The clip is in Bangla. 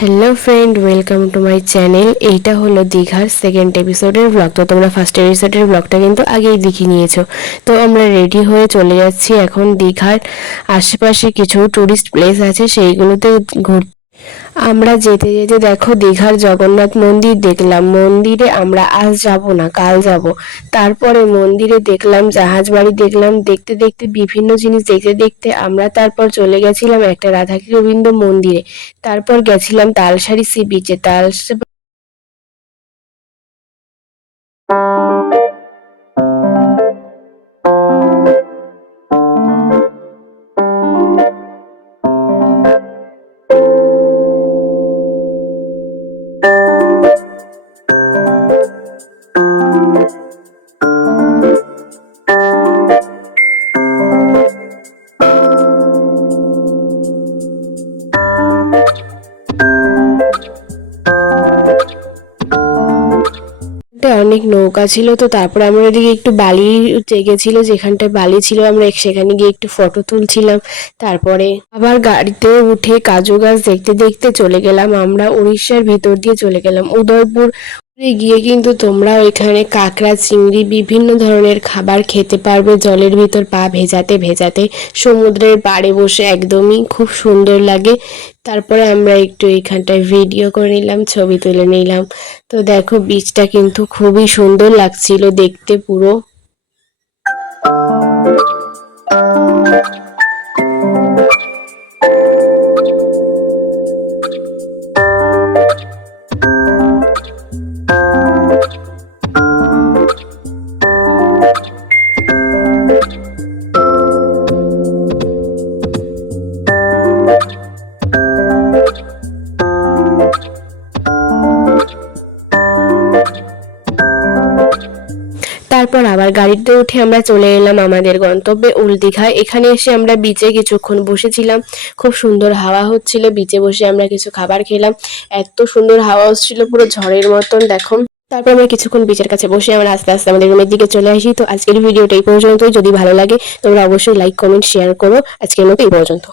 Hello friend, welcome to my channel. এইটা হলো দীঘার সেকেন্ড এপিসোডের ব্লগ। তো তোমরা ফার্স্ট এপিসোডের ব্লগটা কিন্তু আগেই দেখে নিয়েছো। তো আমরা রেডি হয়ে চলে যাচ্ছি এখন দীঘার আশেপাশে কিছু টুরিস্ট প্লেস আছে সেইগুলোতে ঘুরতে। আমরা যেতে যেতে দেখো দীঘার জগন্নাথ মন্দির দেখলাম। মন্দিরে আমরা আজ যাব না, কাল যাব। তারপরে মন্দিরে দেখলাম জাহাজ বাড়ি দেখলাম। দেখতে দেখতে বিভিন্ন জিনিস দেখতে দেখতে আমরা তারপর চলে গেছিলাম একটা রাধা গোবিন্দ মন্দিরে। তারপর গেছিলাম তালসারি সি বিচে। অনেক নৌকা ছিল। তো তারপরে আমরা ওদিকে একটু বালি জেগেছিল, যেখানটায় বালি ছিল আমরা সেখানে গিয়ে একটু ফটো তুলছিলাম। তারপরে আবার গাড়িতে উঠে কাজু গাছ দেখতে দেখতে চলে গেলাম আমরা উড়িষ্যার ভেতর দিয়ে চলে গেলাম উদয়পুর। গিয়ে কিন্তু তোমরা ওইখানে কাঁকড়া, চিংড়ি, বিভিন্ন ধরনের খাবার খেতে পারবে জলের ভিতর পা ভেজাতে ভেজাতে, সমুদ্রের পাড়ে বসে। একদমই খুব সুন্দর লাগে। তারপরে আমরা একটু এইখানটায় ভিডিও করে নিলাম, ছবি তুলে নিলাম। তো দেখো বীচটা কিন্তু খুবই সুন্দর লাগছিল দেখতে পুরো। তারপর আবার গাড়িতে উঠে আমরা চলে এলাম আমাদের গন্তব্যে ওল্ড দীঘায়। এখানে এসে আমরা বিচে কিছুক্ষণ বসেছিলাম। খুব সুন্দর হাওয়া হচ্ছিল। বিচে বসে আমরা কিছু খাবার খেলাম। এত সুন্দর হাওয়া হচ্ছিল, পুরো ঝড়ের মতন দেখো। তারপর আমরা কিছুক্ষণ বিচের কাছে বসে আমরা আস্তে আস্তে আমাদের রুমের দিকে চলে আসি। তো আজকের ভিডিওটা এই পর্যন্তই। যদি ভালো লাগে তোমরা অবশ্যই লাইক, কমেন্ট, শেয়ার করো। আজকের মতো এই পর্যন্ত।